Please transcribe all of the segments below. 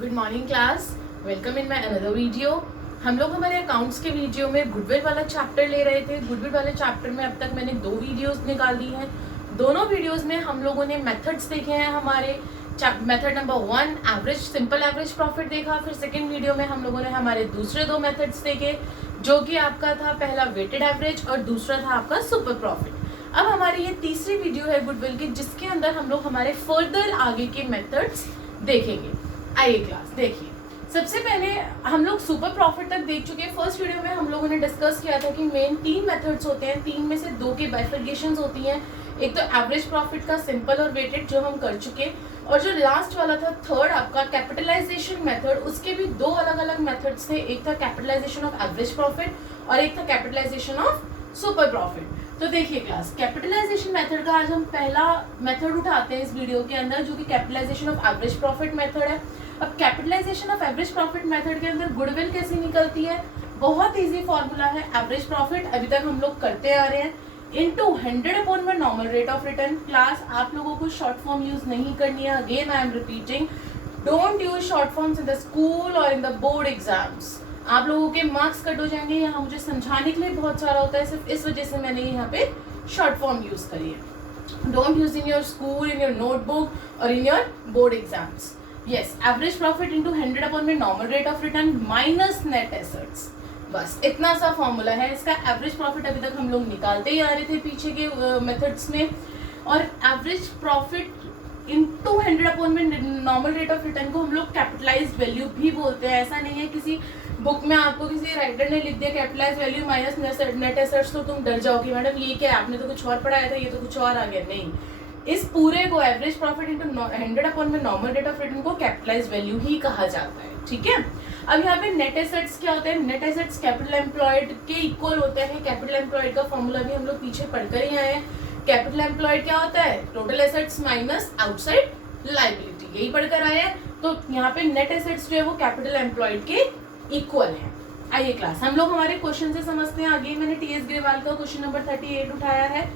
Good morning class, welcome in my another video. हम लोग हमारे अकाउंट्स के वीडियो में गुडविल वाला चैप्टर ले रहे थे। गुडविल वाले चैप्टर में अब तक मैंने 2 वीडियोस निकाल दी हैं। दोनों वीडियोस में हम लोगों ने मेथड्स देखे हैं। हमारे method number 1 average simple average profit देखा। फिर सेकेंड वीडियो में हम लोगों ने हमारे दूसरे 2 मेथड्स देखे, जो कि आपका था पहला वेटेड एवरेज और दूसरा था आपका सुपर प्रॉफिट। अब हमारी ये तीसरी वीडियो है गुडविल की, जिसके अंदर हम लोग हमारे फर्दर आगे के मेथड्स देखेंगे। आइए क्लास देखिए। सबसे पहले हम लोग सुपर प्रॉफिट तक देख चुके हैं। फर्स्ट वीडियो में हम लोगों ने डिस्कस किया था कि मेन 3 मेथड्स होते हैं, 3 में से 2 की बाइफर्केशंस होती हैं। एक तो एवरेज प्रॉफिट का सिंपल और वेटेड, जो हम कर चुके, और जो लास्ट वाला था थर्ड आपका कैपिटलाइजेशन मेथड, उसके भी 2 अलग अलग मेथड्स थे। एक था कैपिटलाइजेशन ऑफ एवरेज प्रॉफिट और एक था कैपिटलाइजेशन ऑफ सुपर प्रॉफिट। तो देखिए क्लास, कैपिटलाइजेशन मेथड का आज हम पहला मेथड उठाते हैं इस वीडियो के अंदर, जो कि capitalisation of average profit method है। अब capitalisation of average profit method के अंदर गुडविल कैसे निकलती है? बहुत इजी फॉर्मूला है। एवरेज प्रॉफिट अभी तक हम लोग करते आ रहे हैं, into 100 upon the normal rate of return. Class आप लोगों को शॉर्ट फॉर्म यूज नहीं करनी है। Again I am repeating, don't use short forms in the school और इन द बोर्ड एग्जाम्स। आप लोगों के मार्क्स कट हो जाएंगे। यहाँ मुझे समझाने के लिए बहुत सारा होता है, सिर्फ इस वजह से मैंने यहाँ पे शॉर्ट फॉर्म यूज करी है। Don't use in your school, in your notebook और in your board exams. Yes, average profit into 100 upon में normal rate of return minus net assets. बस इतना सा फॉर्मूला है इसका। एवरेज प्रॉफिट अभी तक हम लोग निकालते ही आ रहे थे पीछे के मेथड्स में, और एवरेज प्रॉफिट इनटू 100 अपॉन में नॉर्मल रेट ऑफ रिटर्न को हम लोग कैपिटलाइज्ड वैल्यू भी बोलते हैं। ऐसा नहीं है किसी बुक में आपको किसी राइटर ने लिख दिया capitalised value minus net assets तो तुम डर जाओगे मैडम ये क्या, आपने तो कुछ और पढ़ाया था, ये तो कुछ और आ गया। नहीं, इस पूरे को एवरेज प्रॉफिट इनटू 100 अपॉन में नॉर्मल रेट ऑफ रिटर्न को कैपिटलाइज्ड वैल्यू ही कहा जाता है। ठीक है। अब यहाँ पे नेट एसेट्स क्या होते हैं? नेट एसेट्स कैपिटल एम्प्लॉयड के इक्वल होते हैं। कैपिटल एम्प्लॉयड का फॉर्मूला भी हम लोग पीछे पढ़कर ही आए हैं। कैपिटल एम्प्लॉयड क्या होता है? Total assets minus outside liability, यही पढ़कर आए हैं। तो यहाँ पे नेट एसेट्स जो है वो कैपिटल एम्प्लॉयड के इक्वल है। आइए क्लास, हम लोग हमारे क्वेश्चन से समझते हैं। आगे मैंने टीएस ग्रेवाल का क्वेश्चन नंबर 38 उठाया है।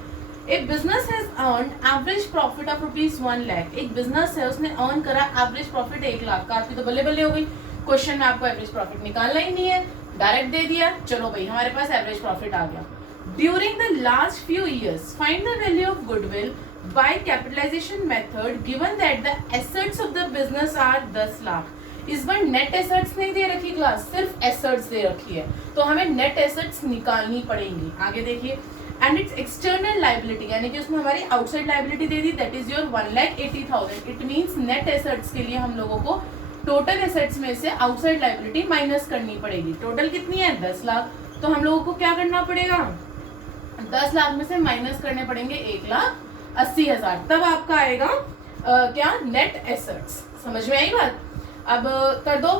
एक business has earned average profit of ₹1 lakh. एक बिजनेस है, उसने अर्न करा एवरेज प्रॉफिट 1 लाख का। आपकी तो बल्ले बल्ले हो गई। क्वेश्चन में आपको एवरेज प्रॉफिट निकालना ही नहीं है, डायरेक्ट दे दिया। चलो भाई, हमारे पास एवरेज प्रॉफिट आ गया। During the last few years find the value of goodwill by capitalisation method given that the assets of the business are 10 lakh. इस बार नेट एसेट्स नहीं दे रखी क्लास, सिर्फ एसेट्स दे रखी है, तो हमें नेट एसेट्स निकालनी पड़ेंगी। आगे देखिए, एंड इट्स एक्सटर्नल लायबिलिटी, यानी कि उसमें हमारी outside liability they the, that is your 1,80,000। It means net assets के लिए हम लोगों को टोटल एसेट्स में से आउटसाइड लायबिलिटी माइनस करनी पड़ेगी। टोटल कितनी है? 10 लाख। तो हम लोगों को क्या करना पड़ेगा? 10 लाख में से माइनस करने पड़ेंगे 1,80,000, तब आपका आएगा क्या? Net assets. समझ में आई बात? अब कर दो,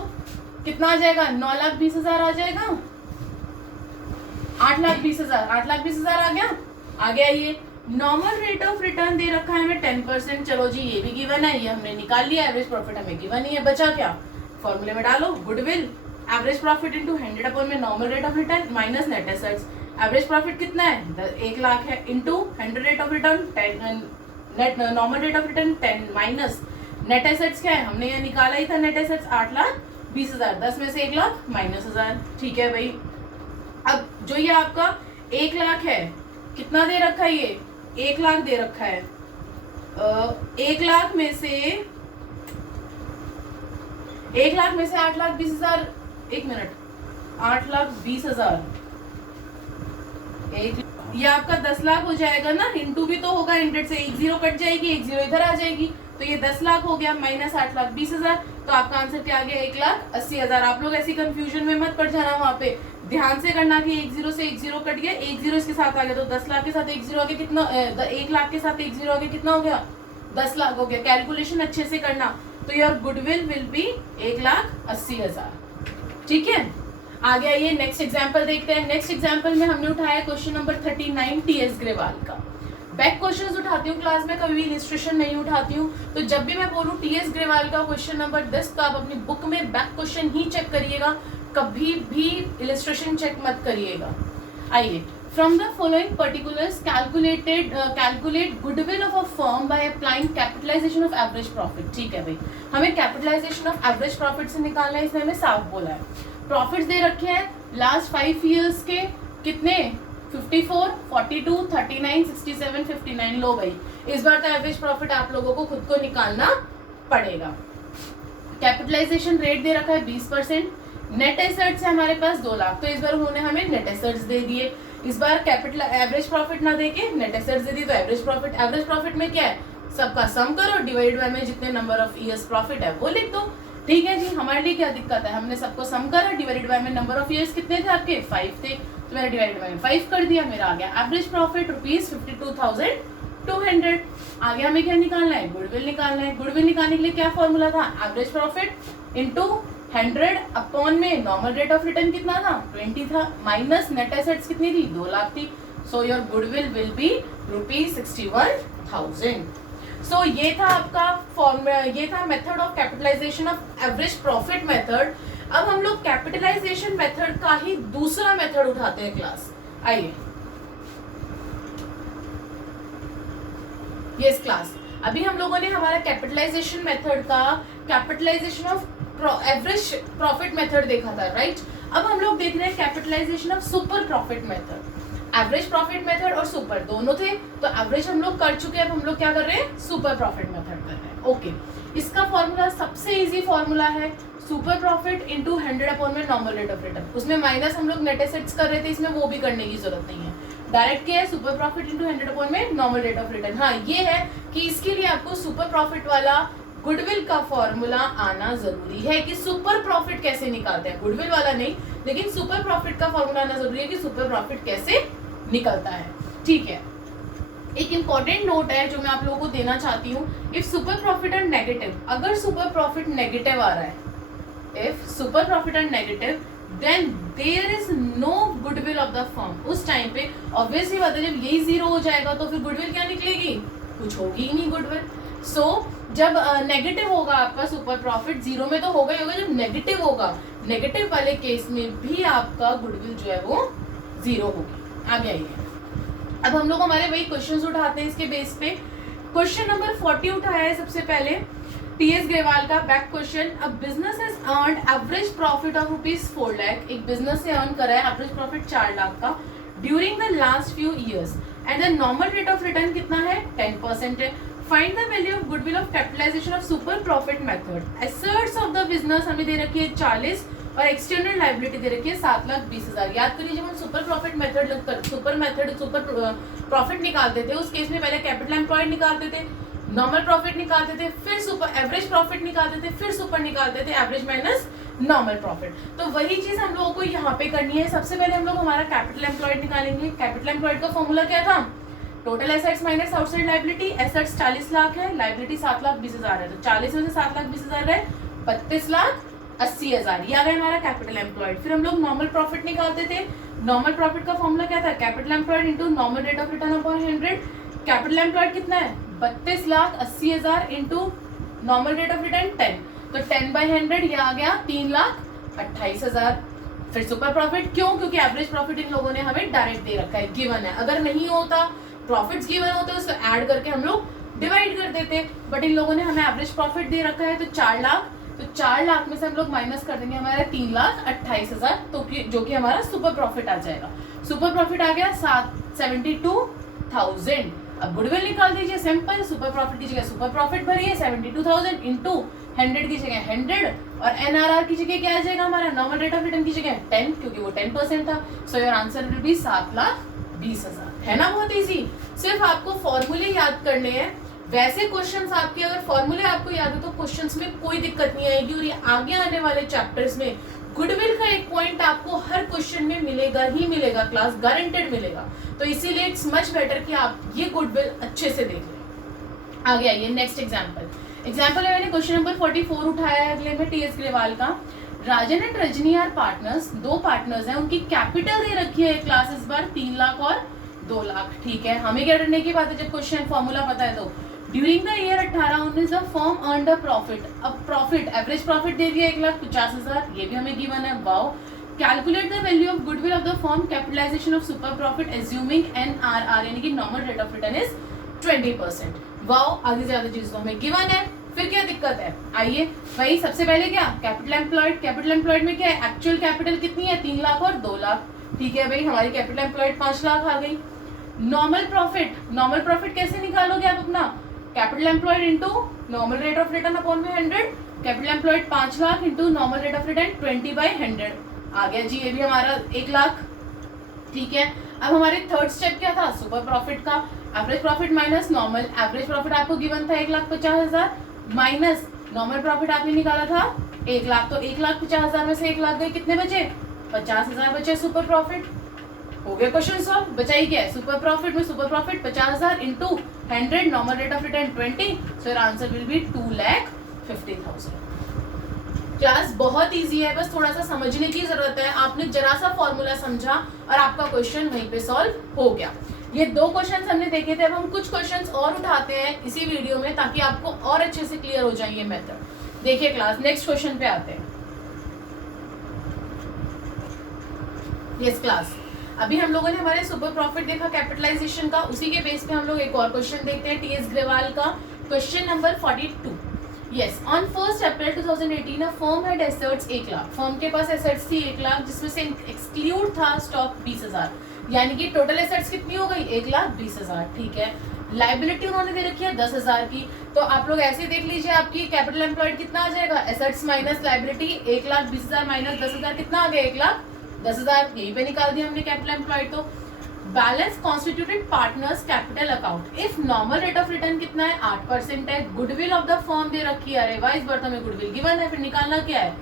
कितना आ जाएगा? 9,20,000 आ जाएगा। 8,20,000, 8,20,000 आ गया। आ गया। ये नॉर्मल रेट ऑफ रिटर्न दे रखा है हमें 10%। चलो जी, ये भी गिवन है, ये हमने निकाल लिया। एवरेज प्रॉफिट हमें गिवन ही है, बचा क्या? फॉर्मूले में डालो, goodwill average profit into 100 upon में normal rate of return minus net assets. Average profit कितना है? 1 लाख है, into 100 rate of return 10, net normal rate of return 10 minus net assets क्या है? हमने ये निकाला ही था नेट एसेट्स 8,20,000। 10 में से 1 लाख माइनस 1,000। ठीक है भाई। अब जो ये आपका 1 लाख है, कितना दे रखा है? ये 1 लाख दे रखा है। 1 लाख में से 8,20,000, 1 मिनट, 8,20,000, ये आपका 10 लाख हो जाएगा ना। इंटू भी तो होगा, 100 से 1 0 कट जाएगी, 1 0 इधर आ जाएगी, तो ये 10 लाख हो गया माइनस 8,20,000। तो आपका आंसर क्या आ गया? 1,80,000। आप लोग ऐसी कंफ्यूजन में मत पड़ जाना, वहां पे ध्यान से करना कि 1 0 से 1 0 कट गया, 1 0 इसके साथ आ गया, तो 10 लाख के साथ 1 0 आगे कितना? 1 लाख के साथ 1 0 आगे कितना हो गया? 10 लाख हो गया। कैलकुलेशन अच्छे से करना। तो योर गुडविल विल बी 1,80,000। ठीक है। आ गया। ये नेक्स्ट एग्जाम्पल देखते हैं। नेक्स्ट एग्जाम्पल में हमने उठाया क्वेश्चन नंबर 39 टीएस ग्रेवाल का। बैक क्वेश्चंस उठाती हूँ क्लास में, कभी भी इलिस्ट्रेशन नहीं उठाती हूँ। तो जब भी मैं बोलूँ टीएस ग्रेवाल का क्वेश्चन नंबर 10, तो आप अपनी बुक में बैक क्वेश्चन ही चेक करिएगा, कभी भी इलिस्ट्रेशन चेक मत करिएगा। आइए, From the following particulars, calculate goodwill of a firm by applying capitalization of average profit. ठीक है भाई, हमें capitalization of average profit से निकालना है, इसमें हमें साफ बोला है. Profits दे रखे हैं लास्ट 5 years के कितने 54, 42, 39, 67, 59. लो भाई, इस बार तो एवरेज प्रॉफिट आप लोगों को खुद को निकालना पड़ेगा. कैपिटलाइजेशन रेट दे रखा है 20%. नेट एसेट्स है हमारे पास 2 लाख, तो इस बार उन्होंने हमें नेट एसेट्स दे दिए. इस बार कैपिटल एवरेज प्रॉफिट ना देके नेट एसेट्स दे दी, तो एवरेज प्रॉफिट में क्या है, सबका सम करो, डिवाइड बाय में जितने नंबर ऑफ ईयर्स प्रॉफिट है वो लिख दो. ठीक है जी, हमारे लिए क्या दिक्कत है, हमने सबको सम करा, डिवाइडेड बाय में नंबर ऑफ ईयर्स कितने थे आपके 5 थे, तो मैंने डिवाइडेड बाय में 5 कर दिया, मेरा आ गया एवरेज प्रॉफिट ₹52,200. आगे हमें क्या निकालना है, गुडविल निकालना है. गुडविल निकालने के लिए क्या फॉर्मूला था, एवरेज प्रॉफिट इंटू 100 अपॉन में नॉर्मल रेट ऑफ रिटर्न कितना था 20 था, माइनस नेट एसेट्स कितनी थी 2 लाख थी. So your goodwill will be ₹61,000. So ये था आपका फॉर्मूला, ये था method of capitalisation of average profit method. अब हम लोग कैपिटलाइजेशन मेथड का ही दूसरा मेथड उठाते हैं क्लास. आइए यस क्लास, अभी हम लोगों ने हमारा कैपिटलाइजेशन मेथड का capitalisation of average profit method देखा था, राइट. अब हम लोग देख रहे हैं capitalisation of super profit method. Average profit method और सुपर दोनों थे, तो एवरेज हम लोग कर चुके हैं, अब हम लोग क्या कर रहे हैं, सुपर प्रॉफिट मेथड कर रहे हैं. ओके, इसका फॉर्मूला सबसे इजी फॉर्मूला है सुपर प्रॉफिट इंटू 100 अपॉन में नॉर्मल रेट ऑफ रिटर्न. उसमें माइनस हम लोग नेट एसेट्स कर रहे थे, इसमें वो भी करने की जरूरत नहीं है, डायरेक्ट क्या है सुपर प्रॉफिट इंटू 100 अपॉन में नॉर्मल रेट ऑफ रिटर्न. हाँ, ये है कि इसके लिए आपको सुपर प्रॉफिट वाला गुडविल का फॉर्मूला आना जरूरी है कि सुपर प्रॉफिट कैसे निकालते हैं, गुडविल वाला नहीं, लेकिन सुपर प्रॉफिट का फॉर्मूला आना जरूरी है कि सुपर प्रॉफिट कैसे निकलता है. ठीक है, एक इंपॉर्टेंट नोट है जो मैं आप लोगों को देना चाहती हूँ. If super profit are negative, अगर सुपर प्रॉफिट नेगेटिव आ रहा है, if super profit are negative then there is no goodwill of the firm. उस टाइम पे ऑब्वियसली बात है, जब यही 0 हो जाएगा तो फिर गुडविल क्या निकलेगी, कुछ होगी ही नहीं गुडविल. सो जब नेगेटिव होगा आपका सुपर प्रॉफिट, 0 में तो होगा ही होगा, जब नेगेटिव होगा, नेगेटिव वाले केस में भी आपका गुडविल जो है वो 0 होगी. आगे आइए, अब हम लोग हमारे वही क्वेश्चंस उठाते हैं इसके बेस पे. क्वेश्चन नंबर 40 उठाया है सबसे पहले, टीएस ग्रेवाल का back question. A business has earned average profit of ₹4 lakh. एक बिजनेस से अर्न करा है एवरेज प्रॉफिट 4 लाख का during the last few years and the normal rate of return कितना है 10% है. Find the value of goodwill of capitalisation of super profit method. Assets of the business हमें दे रखी है 40 और एक्सटर्नल लायबिलिटी दे रखी है 7,20,000. याद करिए, जब हम super profit method super profit निकालते थे, उस केस में पहले कैपिटल एम्प्लॉयड निकालते थे, नॉर्मल प्रॉफिट निकालते थे, फिर सुपर एवरेज प्रॉफिट निकालते थे, फिर सुपर निकालते थे, एवरेज माइनस नॉर्मल प्रॉफिट. तो वही चीज हम लोगों को यहाँ पे करनी है. सबसे पहले हम लोग हमारा कैपिटल एम्प्लॉयड निकालेंगे. कैपिटल एम्प्लॉयड का फॉर्मूला क्या था, total assets minus outside liability. Assets 40 lakh है, लायबिलिटी 7,20,000 है, तो 40 में से 7,20,000 है 32,80,000. ये आ गया हमारा कैपिटल एम्प्लॉयड. फिर हम लोग नॉर्मल प्रॉफिट निकालते थे. नॉर्मल प्रॉफिट का फॉर्मूला क्या था, capital employed into normal rate of return upon 100. Capital employed कितना है 32,80,000 into normal rate of return 10, तो 10/100 ये आ गया 3,28,000. फिर सुपर प्रॉफिट क्यों, क्योंकि एवरेज प्रॉफिट इन लोगों ने हमें डायरेक्ट दे रखा है, गिवन है. अगर नहीं होता, प्रॉफिट्स गिवन होते उसको ऐड करके हम लोग डिवाइड कर देते, बट इन लोगों ने हमें एवरेज प्रॉफिट दे रखा है तो 4 लाख. तो 4 लाख में से हम लोग माइनस कर देंगे हमारा 3,28,000, तो जो कि हमारा सुपर प्रॉफिट आ जाएगा. सुपर प्रॉफिट आ गया 72,000. अब गुडविल निकाल दीजिए, सिंपल. सुपर प्रॉफिट की जगह सुपर प्रॉफिट भरिए 72,000 इंटू 100 की जगह 100 और एनआरआर की जगह क्या आ जाएगा हमारा, नॉर्मल रेट ऑफ रिटर्न की जगह 10, क्योंकि वो 10% था. So your answer will be 7,20,000. है ना, बहुत इजी. सिर्फ आपको फॉर्मूले याद करने हैं. वैसे क्वेश्चंस आपके अगर फॉर्मूले आपको याद हो तो क्वेश्चंस में कोई दिक्कत नहीं आएगी. और ये आगे आने वाले चैप्टर्स में गुडविल का एक पॉइंट आपको हर क्वेश्चन में मिलेगा ही मिलेगा, क्लास गारंटेड मिलेगा. तो इसीलिए इट्स मच बेटर कि आप ये गुडविल अच्छे से देख लें. आगे आइए, नेक्स्ट एग्जाम्पल है, मैंने क्वेश्चन नंबर 44 उठाया है अगले में टीएस ग्रेवाल का. Rajan and Rajni are partners. 2 partners हैं, उनकी कैपिटल दे रखी है क्लास इस बार 3 लाख और 2 लाख. ठीक है, हमें क्या करने की बात है, जब क्वेश्चन फॉर्मूला पता है तो during the year 18-19 the firm earned a profit. अब प्रॉफिट एवरेज प्रॉफिट दे दिया 1,50,000, ये भी हमें गिवन है. Wow. Calculate the value of goodwill of the firm capitalisation of super profit assuming NRR यानी कि normal rate of return is 20%। Wow, आधी से ज्यादा चीज तो हमें गिवन है, फिर क्या दिक्कत है? आइए भाई, सबसे पहले क्या कैपिटल एम्प्लॉयड, कैपिटल एम्प्लॉयड में क्या है, एक्चुअल कैपिटल कितनी है 3 लाख और 2 लाख। ठीक है भाई, हमारी कैपिटल एम्प्लॉयड 5 लाख आ गई। नॉर्मल प्रॉफिट, नॉर्मल प्रॉफिट कैसे निकालोगे आप अपना? Capital employed into normal rate of return upon में 100। Capital employed 5 lakh into normal rate of return 20/100 आ गया जी, ये भी हमारा 1 लाख। ठीक है, अब हमारे थर्ड स्टेप क्या था? सुपर प्रॉफिट का average profit minus normal. Average profit आपको गिवन था 1,50,000 माइनस नॉर्मल प्रॉफिट आपने निकाला था 1 लाख, तो 1,50,000 में से 1 लाख गए, कितने बचे? 50,000 बचे सुपर प्रॉफिट। हो गया क्वेश्चन सॉल्व। बचाई क्या है? सुपर प्रॉफिट में super profit 50,000 into 100, normal rate of return 20, so your answer will be 2,50,000। Class बहुत इजी है, बस थोड़ा सा समझने की जरूरत है। आपने जरा सा फॉर्मूला समझा और आपका क्वेश्चन वहीं पे सॉल्व हो गया। ये 2 क्वेश्चंस हमने देखे थे, अब हम कुछ क्वेश्चंस और उठाते हैं इसी वीडियो में ताकि आपको और अच्छे से क्लियर हो जाए ये मेथड। देखिए क्लास, नेक्स्ट क्वेश्चन पे आते हैं। यस क्लास, अभी हम लोगों ने हमारे सुपर प्रॉफिट देखा कैपिटलाइजेशन का, उसी के बेस पे हम लोग एक और क्वेश्चन देखते हैं TS ग्रेवाल का, question number 42। Yes, on 1 April 2018 a firm had assets 1 lakh. Firm के पास एसेट्स थी 1 लाख, जिसमें से एक्सक्लूड था स्टॉक 20,000, यानी कि टोटल एसेट्स कितनी हो गई? 1,20,000। ठीक है, लाइबिलिटी उन्होंने दे रखी है 10,000 की, तो आप लोग ऐसे देख लीजिए आपकी कैपिटल एम्प्लॉयड कितना आ जाएगा? एसेट्स माइनस लाइबिलिटी, 1,20,000 माइनस 10,000 कितना आ गया? 1,10,000। यहीं पे निकाल दिया हमने कैपिटल एम्प्लॉयड। तो balance constituted partners capital account if normal rate of return कितना है? 8% है। गुडविल ऑफ द फर्म दे रखी है, रिवाइज बर्थ में गुडविल गिवन है, फिर निकालना क्या है?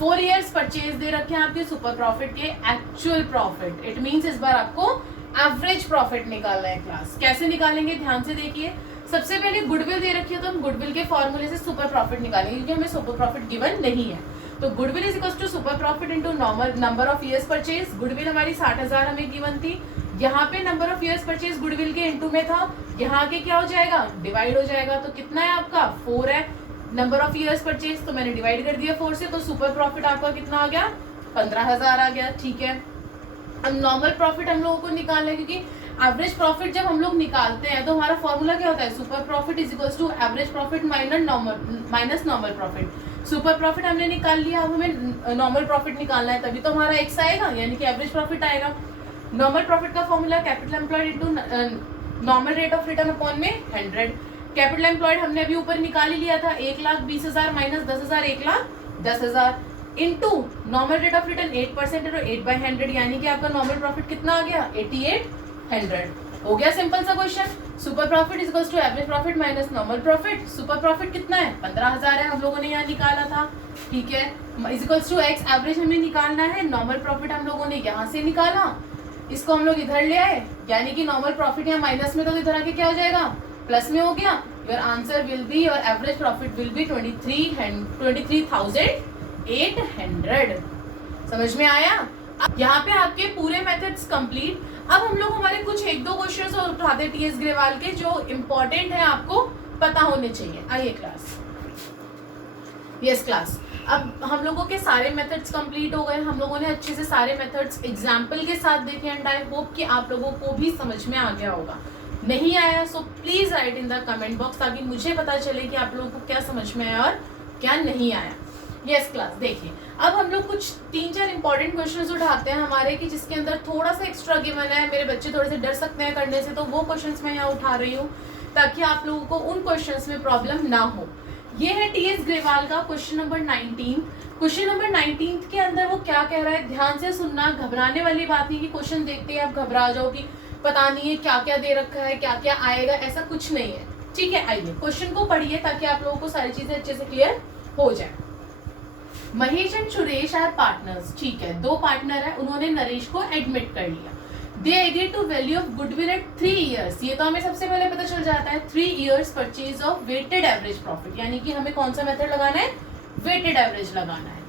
4 years परचेज दे रखे हैं आपके सुपर प्रॉफिट के एक्चुअल प्रॉफिट। इट मींस इस बार आपको एवरेज प्रॉफिट निकालना है। क्लास कैसे निकालेंगे ध्यान से देखिए। सबसे पहले गुडविल दे रखी है तो हम गुडविल के फॉर्मूले से सुपर प्रॉफिट निकालेंगे, क्योंकि हमें सुपर प्रॉफिट गिवन नहीं है। तो goodwill is equals to super profit into normal number of years purchase. Goodwill हमारी 60,000 हमें गिवन थी, यहाँ पे number of years purchase goodwill के इनटू में था, यहाँ आके क्या हो जाएगा? डिवाइड हो जाएगा। तो कितना है आपका? 4 है नंबर ऑफ ईयर्स परचेज, तो मैंने डिवाइड कर दिया 4 से, तो सुपर प्रॉफिट आपका कितना आ गया? 15,000 आ गया। ठीक है, अब नॉर्मल प्रॉफिट हम लोगों को निकालना है, क्योंकि एवरेज प्रॉफिट जब हम लोग निकालते हैं तो हमारा फॉर्मूला क्या होता है? Super profit is equals to average profit minus normal profit. Super profit हमने निकाल लिया, अब हमें नॉर्मल प्रॉफिट निकालना है, तभी तो हमारा x आएगा, यानी कि एवरेज प्रॉफिट आएगा। नॉर्मल प्रॉफिट का formula capital employed into normal rate of return upon में 100। कैपिटल एम्प्लॉयड हमने अभी ऊपर निकाल ही लिया था, 1,20,000 minus 10,000, 1,10,000 into normal rate of return 8% है, 8/100, यानी कि आपका नॉर्मल प्रॉफिट कितना आ गया? 8800। हो गया सिंपल सा question. Super profit is equals to average profit minus normal profit. Super profit कितना है? 15,000 है, हम लोगों ने यहाँ निकाला था। ठीक है, is equals to x average हमें निकालना है, नॉर्मल प्रॉफिट हम लोगों ने यहाँ से निकाला, इसको हम लोग इधर ले आए, यानी कि नॉर्मल प्रॉफिट यहाँ माइनस में, तो इधर आके क्या हो जाएगा? प्लस में हो गया। Your answer will be, your average profit will be 23,800। समझ में आया? यहाँ पे आपके पूरे मेथड्स कंप्लीट। अब हम लोग हमारे कुछ 1-2 क्वेश्चंस और उठाते TS ग्रेवाल के, जो इम्पोर्टेंट है, आपको पता होने चाहिए। आइए क्लास। यस क्लास, अब हम लोगों के सारे मेथड्स कंप्लीट हो गए, हम लोगों ने अच्छे से सारे मेथड्स एग्जाम्पल के साथ देखे, एंड आई होप कि आप लोगों को भी समझ में आ गया होगा। नहीं आया so please right in the comment box, ताकि मुझे पता चले कि आप लोगों को क्या समझ में आया और क्या नहीं आया। यस क्लास, देखिए अब हम लोग कुछ 3-4 इंपॉर्टेंट क्वेश्चंस उठाते हैं हमारे, कि जिसके अंदर थोड़ा सा एक्स्ट्रा गिवन है, मेरे बच्चे थोड़े से डर सकते हैं करने से, तो वो क्वेश्चंस मैं यहाँ उठा रही हूँ ताकि आप लोगों को उन क्वेश्चंस में प्रॉब्लम ना हो। ये है TS ग्रेवाल का क्वेश्चन नंबर 19। क्वेश्चन नंबर 19 के अंदर वो क्या कह रहा है, ध्यान से सुनना, घबराने वाली बात नहीं कि क्वेश्चन देखते ही आप घबरा जाओ कि पता नहीं है क्या क्या दे रखा है, क्या क्या आएगा, ऐसा कुछ नहीं है। ठीक है, आइए क्वेश्चन को पढ़िए ताकि आप लोगों को सारी चीजें अच्छे से क्लियर हो जाए। Mahesh and Suresh are partners. ठीक है, 2 पार्टनर है, उन्होंने नरेश को एडमिट कर लिया। They agree to value of goodwill at 3 years। ये तो हमें सबसे पहले पता चल जाता है। 3 years purchase of weighted average profit, यानी कि हमें कौन सा मेथड लगाना है? वेटेड एवरेज लगाना है।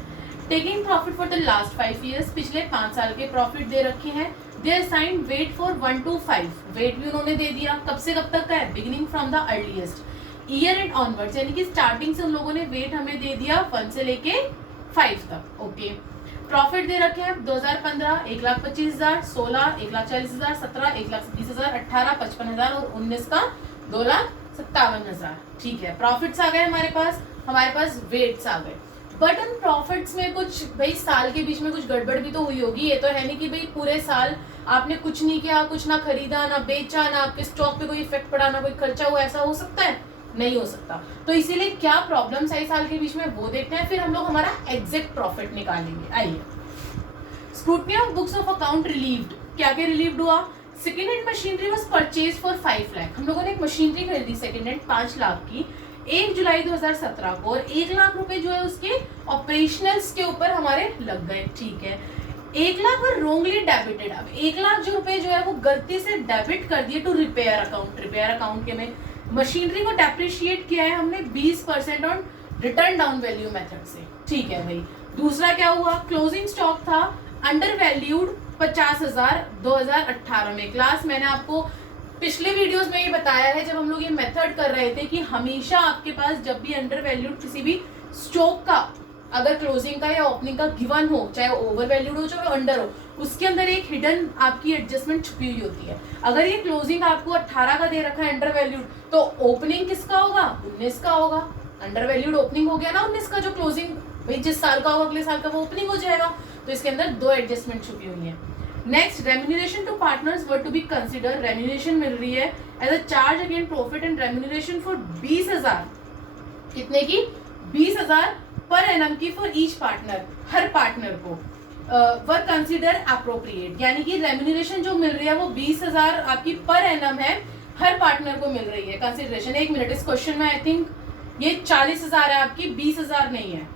Taking profit for the last 5 years, पिछले 5 साल के प्रॉफिट दे रखे हैं। They assign weight for 1 to 5, weight भी उन्होंने दे दिया, कब से कब तक का है? Beginning from the earliest year and onwards, यानी कि स्टार्टिंग से उन लोगों ने वेट हमें दे दिया 1 से लेके 5 तक। ओके, प्रॉफिट दे रखे हैं 2015 1,25,000, 16 1,40,000, 17 1,20,000, 18 55,000 और 19 का 2,57,000। ठीक है, प्रॉफिट्स आ गए हमारे पास वेट्स आ गए। बट उन प्रॉफिट्स में कुछ भाई साल के बीच में कुछ गड़बड़ भी तो हुई होगी। ये तो है नहीं कि भाई पूरे साल आपने कुछ नहीं किया, कुछ ना खरीदा ना बेचा, ना आपके स्टॉक पे कोई इफेक्ट पड़ा, ना कोई खर्चा हुआ, ऐसा हो सकता है? नहीं हो सकता। तो इसीलिए क्या प्रॉब्लम्स आई साल के बीच में वो देखते हैं, फिर हम लोग हमारा एग्जैक्ट प्रॉफिट निकालेंगे। आइए, scrutiny of books of account relieved. क्या क्या रिलीव्ड हुआ? Second hand machinery was purchase for 5 lakh. हम लोगों ने एक मशीनरी खरीदी सेकेंड हैंड 5 लाख की 1 जुलाई 2017 को, और 1 लाख रुपए जो है उसके ऑपरेशनल्स के ऊपर हमारे लग गए। ठीक है, 1 लाख और रोंगली डेबिटेड। अब 1 लाख जो रुपए जो है वो गलती से डेबिट कर दिए to repair account. Repair account के में मशीनरी को डेप्रिशिएट किया है हमने 20% on return down value method से। ठीक है भाई, दूसरा क्या हुआ? क्लोजिंग स्टॉक था अंडर वैल्यूड 50,000 2018 में। क्लास मैंने आपको पिछले वीडियोस में ये बताया है, जब हम लोग ये मेथड कर रहे थे कि हमेशा आपके पास जब भी अंडर वैल्यूड किसी भी स्टॉक का अगर क्लोजिंग का या ओपनिंग का गिवन हो, चाहे ओवर वैल्यूड हो चाहे अंडर हो, उसके अंदर एक हिडन आपकी एडजस्टमेंट छुपी हुई होती है। अगर ये क्लोजिंग आपको 18 का दे रखा है अंडर वैल्यूड, तो ओपनिंग किसका होगा? 19 का होगा। अंडर वैल्यूड ओपनिंग हो गया ना 19 का, जो क्लोजिंग भाई जिस साल का होगा अगले साल का वो ओपनिंग हो जाएगा। तो इसके अंदर 2 एडजस्टमेंट छुपी हुई है। Next, remuneration to partners were to be consider. Remuneration मिल रही है as a charge against profit and remuneration for 20,000। कितने की? 20,000 पर एनम की फॉर ईच पार्टनर, हर पार्टनर को वर कंसिडर अप्रोप्रिएट। यानी कि रेम्यूनरेशन जो मिल रही है वो 20,000 आपकी पर एनम है, हर पार्टनर को मिल रही है कंसिडरेशन। 1 मिनट, इस क्वेश्चन में आई थिंक ये 40,000 है आपकी, 20,000 नहीं है,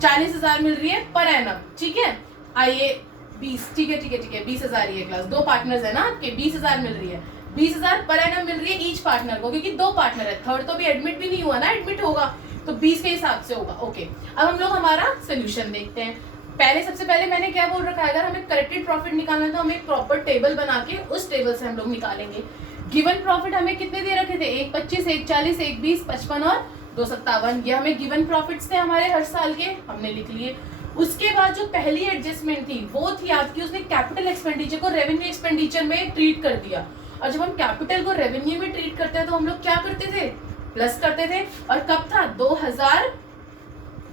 40,000 मिल रही है पर एनम। ठीक है, आइए 20, ठीक है 20,000 ही है क्लास, 2 पार्टनर्स है ना आपके, 20,000 मिल रही है, 20,000 पर एनम मिल रही है ईच पार्टनर को, क्योंकि 2 पार्टनर है, थर्ड तो भी एडमिट भी नहीं हुआ ना, एडमिट होगा तो 20 के हिसाब से होगा। ओके, अब हम लोग हमारा सोल्यूशन देखते हैं। सबसे पहले मैंने क्या बोल रखा है, अगर हमें करेक्टेड प्रॉफिट निकालना है तो हम एक प्रॉपर टेबल बना के उस टेबल से हम लोग निकालेंगे। गिवन प्रॉफिट हमें कितने दे रखे थे? 1,25, 1,40, 1,20, 55 और 2,57। ये हमें गिवन प्रॉफिट्स थे हमारे हर साल के, हमने लिख लिए। उसके बाद जो पहली एडजस्टमेंट थी वो थी आपकी, उसने कैपिटल एक्सपेंडिचर को रेवेन्यू एक्सपेंडिचर में ट्रीट कर दिया। और जब हम कैपिटल को रेवेन्यू में ट्रीट करते हैं तो हम लोग क्या करते थे? प्लस करते थे। और कब था? 2000,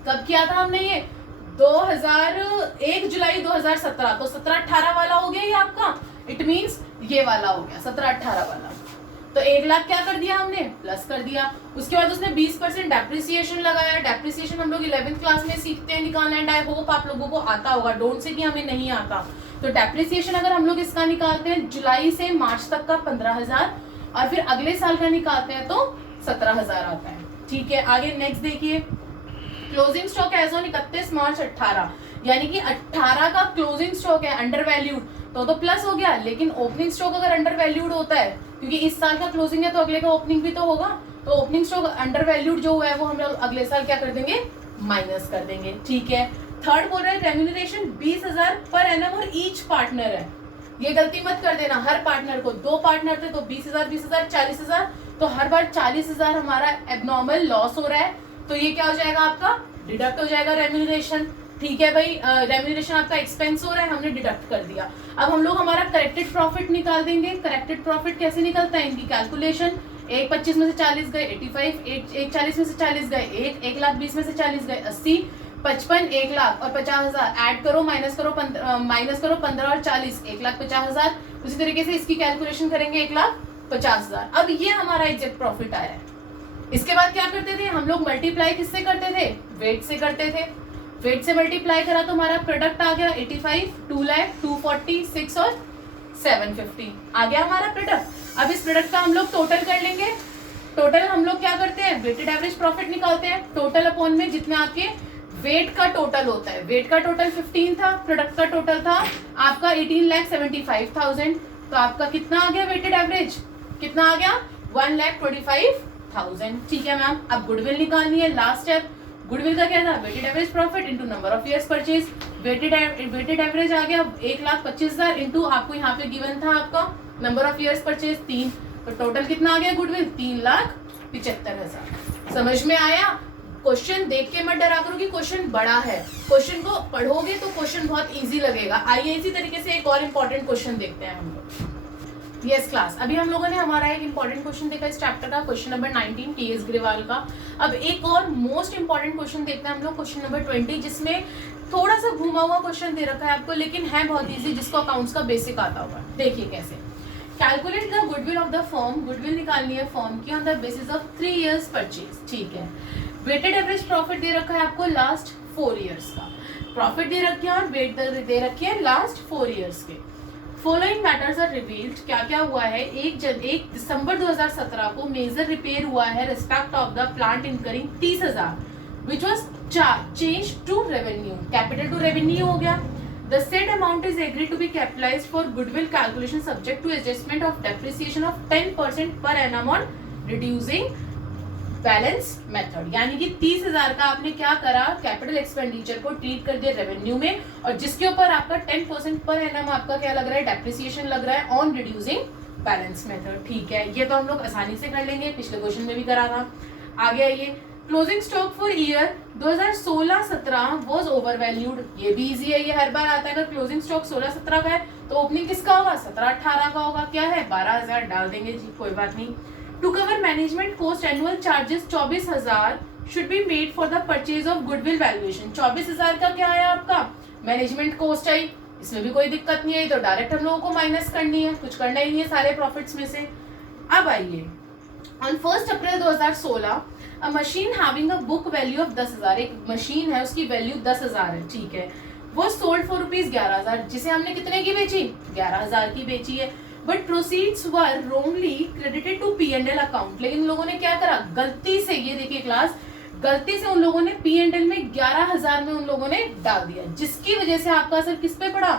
कब किया था हमने ये? 1 जुलाई 2017। तो 17-18 वाला हो गया ये आपका, इट मींस ये वाला हो गया 17-18 वाला। तो 1 लाख क्या कर दिया हमने? प्लस कर दिया। उसके बाद उसने 20% डेप्रिसिएशन लगाया। डेप्रिसिएशन हम लोग 11th क्लास में सीखते हैं निकालना, एंड आई होप आप लोगों को आता होगा, डोंट से कि हमें नहीं आता। तो डेप्रिसिएशन अगर हम लोग इसका निकालते हैं जुलाई से मार्च तक का 15,000, और फिर अगले साल का निकालते हैं तो 17,000 आता है। ठीक है, आगे नेक्स्ट देखिए, क्लोजिंग स्टॉक एज ऑन 31 मार्च 18, यानी कि 18 का क्लोजिंग स्टॉक है अंडर वैल्यूड, तो प्लस हो गया। लेकिन ओपनिंग स्टॉक अगर अंडर वैल्यूड होता है, क्योंकि इस साल का क्लोजिंग है तो अगले का ओपनिंग भी तो होगा, तो ओपनिंग स्टॉक अंडर वैल्यूड जो हुआ है वो हम लोग अगले साल क्या कर देंगे? माइनस कर देंगे। ठीक है, थर्ड बोल रहे हैं रेम्यूनरेशन 20,000 पर एनम और ईच पार्टनर है। ये गलती मत कर देना, हर पार्टनर को, 2 पार्टनर थे तो 20,000 20,000 40,000, तो हर बार 40,000 हमारा एबनॉर्मल लॉस हो रहा है, तो ये क्या हो जाएगा आपका? डिडक्ट हो जाएगा रेम्यूनरेशन। ठीक है भाई, रेम्यूनरेशन आपका एक्सपेंस हो रहा है, हमने डिडक्ट कर दिया। अब हम लोग हमारा करेक्टेड प्रॉफिट निकाल देंगे। करेक्टेड प्रॉफिट कैसे निकलता है? इनकी कैलकुलेशन, 1,25 में से 40 गए 85, 1,40 में से 40 गए 1,20 में से 40 गए 80, 55, 1 लाख और 50,000 ऐड करो, माइनस करो 15 और 40, 1,50,000। उसी तरीके से इसकी कैलकुलेशन करेंगे 1,50,000। अब ये हमारा एग्जैक्ट प्रॉफिट आया है। इसके बाद क्या करते थे हम लोग? मल्टीप्लाई किससे करते थे? वेट से करते थे। वेट से मल्टीप्लाई करा तो हमारा प्रोडक्ट आ गया 85, 2 लाख, 240, 6 और 750 आ गया हमारा प्रोडक्ट। अब इस प्रोडक्ट का हम लोग टोटल कर लेंगे। टोटल हम लोग क्या करते हैं? वेटेड एवरेज प्रॉफिट निकालते हैं। टोटल अपॉन में जितने आपके वेट का टोटल होता है। वेट का टोटल 15 था, प्रोडक्ट का टोटल था आपका 18,75,000, तो आपका कितना आ गया? वेटेड एवरेज कितना आ गया? 1,25,000। ठीक है मैम, अब गुडविल निकालनी है। लास्ट स्टेप, गुडविल का क्या था? Weighted average profit into number of years purchase. Weighted average आ गया 1,25,000 इंटू आपको यहाँ पे गिवन था आपका नंबर ऑफ ईयर्स परचेज 3, तो टोटल कितना आ गया गुडविल? 3,75,000। समझ में आया? क्वेश्चन देख के मत डरा करो कि क्वेश्चन बड़ा है, क्वेश्चन को पढ़ोगे तो क्वेश्चन बहुत इजी लगेगा। आइए इसी तरीके से एक और इम्पोर्टेंट क्वेश्चन देखते हैं हम लोग। यस क्लास, अभी हम लोगों ने हमारा एक इम्पोर्टेंट क्वेश्चन देखा इस चैप्टर का, क्वेश्चन नंबर 19 टीएस ग्रेवाल का। अब एक और मोस्ट इंपॉर्टेंट क्वेश्चन देखते हैं हम लोग, क्वेश्चन नंबर 20, जिसमें थोड़ा सा घुमा हुआ क्वेश्चन दे रखा है आपको, लेकिन है बहुत इजी, जिसको अकाउंट्स का बेसिक आता होगा। देखिए कैसे, calculate the goodwill of the firm, goodwill निकालनी है फर्म की on the basis of 3 years purchase. ठीक है, वेटेड एवरेज प्रॉफिट दे रखा है आपको लास्ट 4 years का, प्रॉफिट दे रखी है और वेट दे रखी है लास्ट 4 years के। फॉलोइंग मैटर्स आर रिवील्ड, क्या क्या हुआ है, 1 दिसंबर 2017 को मेजर रिपेयर हुआ है respect of the plant incurring 30,000 which was change to revenue, capital to revenue हो गया। The said amount is agreed to be capitalized for goodwill calculation subject to adjustment of depreciation of 10% per annum on reducing balance method। यानी कि 30,000 का आपने क्या करा, capital expenditure को treat कर दिया रेवेन्यू में, और जिसके ऊपर आपका 10% पर एनम आपका क्या लग रहा है, डेप्रिसिएशन लग रहा है ऑन रिड्यूसिंग बैलेंस मेथड। ठीक है, ये तो हम लोग आसानी से कर लेंगे, पिछले क्वेश्चन में भी करा था। आगे आइए, closing stock for year 2016-17 was overvalued, ये भी इजी है, ये हर बार आता है। अगर क्लोजिंग स्टॉक 16-17 का है तो ओपनिंग किसका होगा, 17-18 का होगा। क्या है, 12,000 डाल देंगे जी, कोई बात नहीं। To cover management cost annual charges 24,000 should be made for the purchase of goodwill valuation. 24,000 का क्या है आपका, मैनेजमेंट कॉस्ट आई, इसमें भी कोई दिक्कत नहीं है, तो डायरेक्ट हम लोगों को माइनस करनी है, कुछ करना ही नहीं है सारे प्रॉफिट्स में से। अब आइए, on 1 April 2016 a machine having a book value of 10,000, एक मशीन है उसकी वैल्यू 10,000 है। ठीक है, वो सोल्ड फॉर ₹11,000, जिसे हमने कितने की बेची, 11,000 की बेची है। But proceeds were wrongly credited to P&L account, लेकिन लोगों ने क्या करा, गलती से, ये देखिए क्लास, गलती से उन लोगों ने P&L में 11,000 में उन लोगों ने डाल दिया, जिसकी वजह से आपका असर किस पे पड़ा,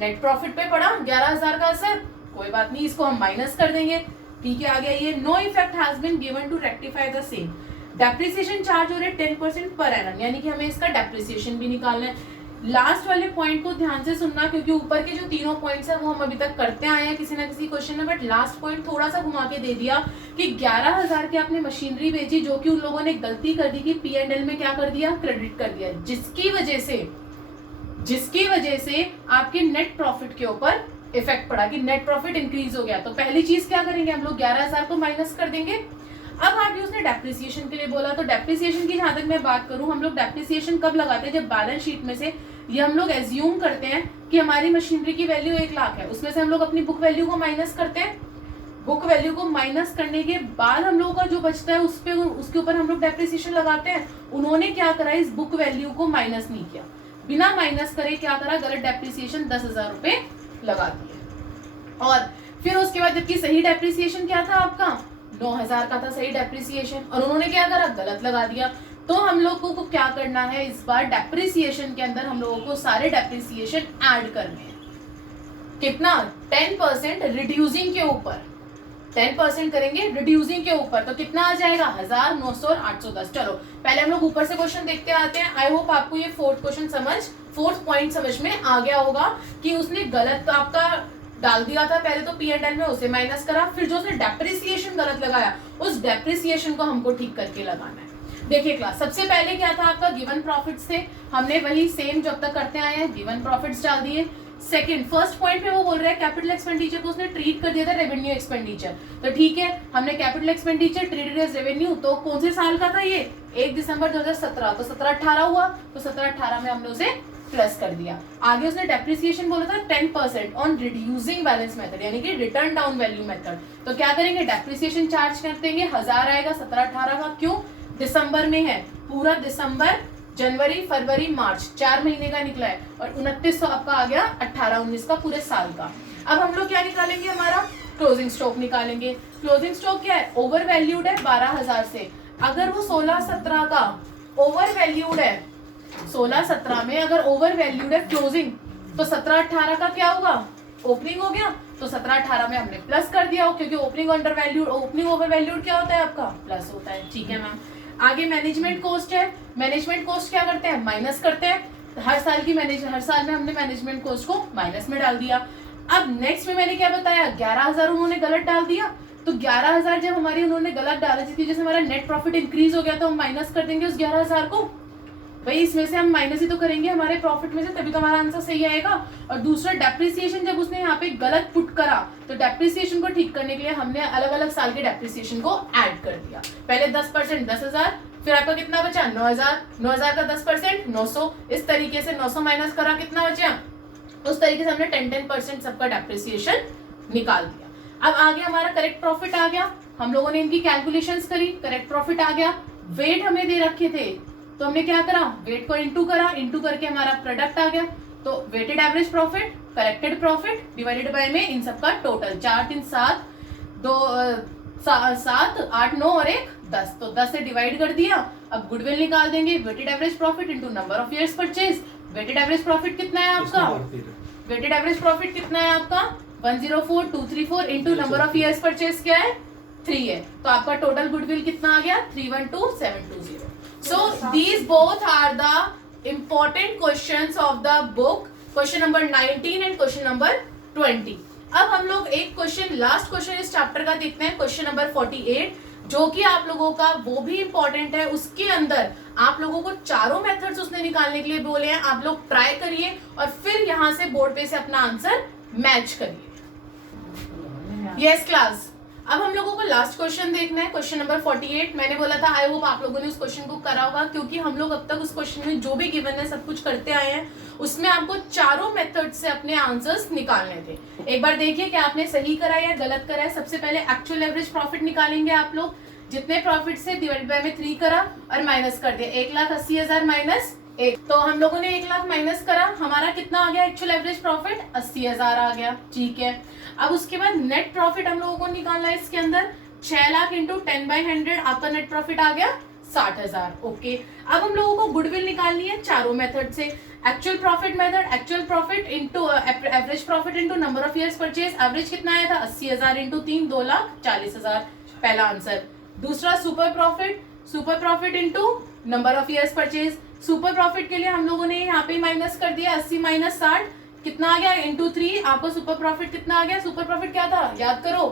नेट प्रॉफिट पे पड़ा, 11,000 का असर। कोई बात नहीं, इसको हम माइनस कर देंगे। ठीक है, आ गया ये, no effect has been given to rectify the same. Depreciation charge हो रहे 10% पर एनम, यानी कि हमें इसका डेप्रिसिएशन भी निकालना है। लास्ट वाले पॉइंट को ध्यान से सुनना, क्योंकि ऊपर के जो तीनों पॉइंट्स है वो हम अभी तक करते आए हैं किसी ना किसी क्वेश्चन में, बट लास्ट पॉइंट थोड़ा सा घुमा के दे दिया कि 11,000 की आपने मशीनरी बेची, जो कि उन लोगों ने गलती कर दी कि P&L में क्या कर दिया, क्रेडिट कर दिया, जिसकी वजह से आपके नेट प्रॉफिट के ऊपर इफेक्ट पड़ा कि नेट प्रॉफिट इंक्रीज हो गया। तो पहली चीज क्या करेंगे, हम लोग 11,000 को माइनस कर देंगे। अब आगे उसने डेप्रिसिएशन के लिए बोला, तो डेप्रिसिएशन की जहां तक मैं बात करूं, हम लोग डेप्रिसिएशन कब लगाते हैं, जब बैलेंस शीट में से ये हम लोग एज्यूम करते हैं कि हमारी मशीनरी की वैल्यू 1 लाख है, उसमें से हम लोग अपनी बुक वैल्यू को माइनस करते हैं। बुक वैल्यू को माइनस करने के बाद हम लोगों का जो बचता है उसके ऊपर हम लोग डेप्रिसिएशन लगाते हैं। उन्होंने क्या करा, इस बुक वैल्यू को माइनस नहीं किया, बिना माइनस करे क्या करा, गलत डेप्रिसिएशन 10,000 रुपए लगा दिए। और फिर उसके बाद जबकि सही डेप्रिसिएशन क्या था आपका, 9,000 का था सही डेप्रिसिएशन, और उन्होंने क्या करा, गलत लगा दिया। तो हम लोगों को क्या करना है, इस बार डेप्रिसिएशन के अंदर हम लोगों को सारे डेप्रिसिएशन ऐड करने हैं। कितना, 10% रिड्यूसिंग के ऊपर, 10% करेंगे रिड्यूसिंग के ऊपर, तो कितना आ जाएगा, 1,000, 900 और 810। चलो पहले हम लोग ऊपर से क्वेश्चन देखते आते हैं। आई होप आपको ये फोर्थ पॉइंट समझ में आ गया होगा कि उसने गलत आपका डाल दिया था, पहले तो P&L में उसे माइनस करा, फिर जो उसने डेप्रिसिएशन गलत लगाया, उस डेप्रिसिएशन को हमको ठीक करके लगाना है। देखिए क्लास, सबसे पहले क्या था आपका, गिवन प्रॉफिट्स थे, हमने वही सेम जब तक करते आए हैं, गिवन प्रॉफिट्स डाल दिए। सेकंड, फर्स्ट पॉइंट पे वो बोल रहा है कैपिटल एक्सपेंडिचर को उसने ट्रीट कर दिया था रेवेन्यू एक्सपेंडिचर, तो ठीक है, हमने capital expenditure treated as revenue, तो कौन से साल का था ये, 1 दिसंबर 2017, तो 17-18 हुआ, तो 17-18 में हमने उसे प्लस कर दिया। आगे उसने डेप्रिसिएशन बोला था 10% ऑन रिड्यूसिंग बैलेंस मेथड, यानी कि रिटर्न डाउन वैल्यू मेथड, तो क्या करेंगे, डेप्रिसिएशन चार्ज कर देंगे, 1,000 आएगा 17-18 का, क्यों, दिसंबर में है, पूरा दिसंबर, जनवरी, फरवरी, मार्च 4 महीने का निकला है, और 2900 आपका आ गया 18-19 का पूरे साल का। अब हम लोग क्या निकालेंगे, हमारा क्लोजिंग स्टॉक निकालेंगे। क्लोजिंग स्टॉक क्या है, ओवर वैल्यूड है 12,000 से, अगर वो 16-17 का ओवर वैल्यूड है, 16-17 में अगर ओवर वैल्यूड है क्लोजिंग, तो 17-18 का क्या होगा, ओपनिंग हो गया, तो 17-18 में हमने प्लस कर दिया, क्योंकि opening under valued, opening over valued क्या होता है आपका, प्लस होता है। ठीक है मैम, आगे मैनेजमेंट कॉस्ट है, मैनेजमेंट कॉस्ट क्या करते हैं, माइनस करते हैं, हर साल में हमने मैनेजमेंट कॉस्ट को माइनस में डाल दिया। अब नेक्स्ट में मैंने क्या बताया, 11,000 उन्होंने गलत डाल दिया, तो 11,000 जब हमारी उन्होंने गलत डाली थी, जैसे हमारा नेट प्रॉफिट इंक्रीज हो गया तो हम माइनस कर देंगे उस 11,000 को, भाई इसमें से हम माइनस ही तो करेंगे हमारे प्रॉफिट में से, तभी तो हमारा आंसर सही आएगा। और दूसरा डेप्रिसिएशन, जब उसने यहाँ पे गलत पुट करा तो डेप्रिसिएशन को ठीक करने के लिए हमने अलग अलग साल के डेप्रिसिएशन को ऐड कर दिया। पहले 10% 10,000, फिर आपका कितना बचा 9,000, 9,000 का 10% 900, इस तरीके से 900 माइनस करा कितना बचा, उस तरीके से हमने 10% सबका डेप्रिसिएशन निकाल दिया। अब आगे हमारा करेक्ट प्रॉफिट आ गया, हम लोगों ने इनकी कैलकुलेशंस करी, करेक्ट प्रॉफिट आ गया। वेट हमें दे रखे थे तो हमने क्या करा, वेट को इंटू करा, इंटू करके हमारा प्रोडक्ट आ गया। तो weighted average profit, corrected profit divided by में इन सबका टोटल 4 3 7 2 7 8 9 और 1 10, तो 10 से डिवाइड कर दिया। अब गुडविल निकाल देंगे, weighted average profit into number of years purchase. Weighted average profit कितना है आपका, वेटेड एवरेज प्रॉफिट कितना है आपका 104,234 into number of years purchase क्या है 3 है, तो आपका टोटल गुडविल कितना आ गया 312,720। So these both are the important questions of the book, question number 19 and question number 20. अब हम लोग एक क्वेश्चन, लास्ट क्वेश्चन इस चैप्टर का देखते हैं, क्वेश्चन नंबर 48, जो कि आप लोगों का वो भी इंपॉर्टेंट है। उसके अंदर आप लोगों को चारों मेथड्स उसने निकालने के लिए बोले हैं, आप लोग ट्राई करिए और फिर यहाँ से बोर्ड पे से अपना आंसर मैच करिए। यस क्लास, अब हम लोगों को लास्ट क्वेश्चन देखना है, क्वेश्चन नंबर 48। मैंने बोला था आई होप आप लोगों ने उस क्वेश्चन को करा होगा, क्योंकि हम लोग अब तक उस क्वेश्चन में जो भी गिवन है सब कुछ करते आए हैं, उसमें आपको चारों मेथड से अपने आंसर्स निकालने थे। एक बार देखिए कि आपने सही करा या गलत करा है। सबसे पहले एक्चुअल एवरेज प्रॉफिट निकालेंगे आप लोग, जितने प्रॉफिट से डिवाइड बाय में 3 करा और माइनस कर दिया, 1,80,000 माइनस 1, तो हम लोगों ने 1 लाख माइनस करा, हमारा कितना आ गया एक्चुअल एवरेज प्रॉफिट 80,000 आ गया, ठीक है। अब उसके बाद नेट प्रॉफिट हम लोगों को निकालना है इसके अंदर, 6 लाख इंटू 10/100 आपका नेट प्रॉफिट आ गया 60,000, ओके। अब हम लोगों को गुडविल निकालनी है चारों मेथड से, actual profit method, actual profit into average profit into number of years purchase, average कितना आया था 80,000 इंटू 3 2,40,000, पहला आंसर। दूसरा super profit, super profit into number of years purchase, super profit के लिए हम लोगों ने यहाँ पे माइनस कर दिया 80 माइनस 60, कितना आ गया इंटू 3, आपको सुपर प्रॉफिट कितना आ गया, सुपर प्रॉफिट क्या था याद करो,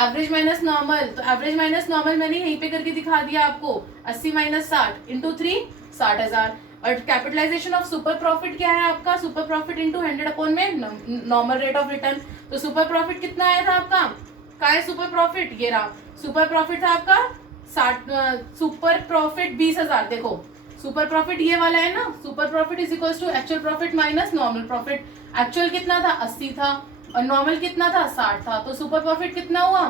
एवरेज माइनस नॉर्मल, तो एवरेज माइनस नॉर्मल मैंने यहीं पे करके दिखा दिया आपको, 80 माइनस 60 इंटू 3 60,000। और कैपिटलाइजेशन ऑफ सुपर प्रॉफिट क्या है आपका, सुपर प्रॉफिट इंटू 100 में नॉर्मल रेट ऑफ रिटर्न, तो सुपर प्रॉफिट कितना आया था आपका, क्या है सुपर प्रॉफिट, ये रहा सुपर प्रॉफिट था आपका 60, सुपर प्रॉफिट 20,000, देखो सुपर प्रॉफिट ये वाला है ना, super profit is equal to actual profit minus normal profit, actual कितना था 80 था और नॉर्मल कितना था 60 था, तो सुपर प्रॉफिट कितना हुआ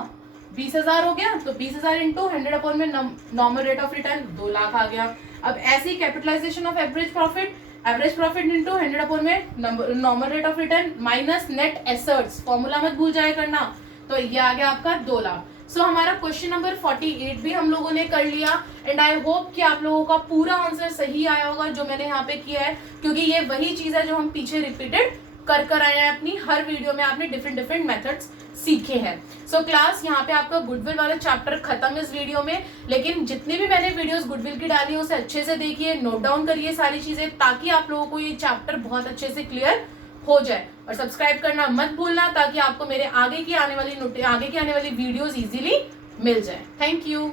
20,000 हो गया, तो 20,000 इंटू 100 में normal rate of return 2 lakh आ गया। अब ऐसी capitalisation of average profit, average profit into 100 में normal rate of return minus net assets, formula मत भूल जाए करना, तो ये आ गया आपका 2 लाख। सो हमारा क्वेश्चन नंबर 48 भी हम लोगों ने कर लिया एंड आई होप कि आप लोगों का पूरा आंसर सही आया होगा जो मैंने यहाँ पे किया है, क्योंकि ये वही चीज है जो हम पीछे रिपीटेड कर आए हैं अपनी हर वीडियो में, आपने डिफरेंट मेथड्स सीखे हैं। सो क्लास यहाँ पे आपका गुडविल वाला चैप्टर खत्म इस वीडियो में, लेकिन जितनी भी मैंने वीडियोस गुडविल की डाली है उसे अच्छे से देखिए, नोट डाउन करिए सारी चीजें, ताकि आप लोगों को ये चैप्टर बहुत अच्छे से क्लियर हो जाए। और सब्सक्राइब करना मत भूलना, ताकि आपको मेरे आगे की आने वाली वीडियोस इजीली मिल जाए। Thank you.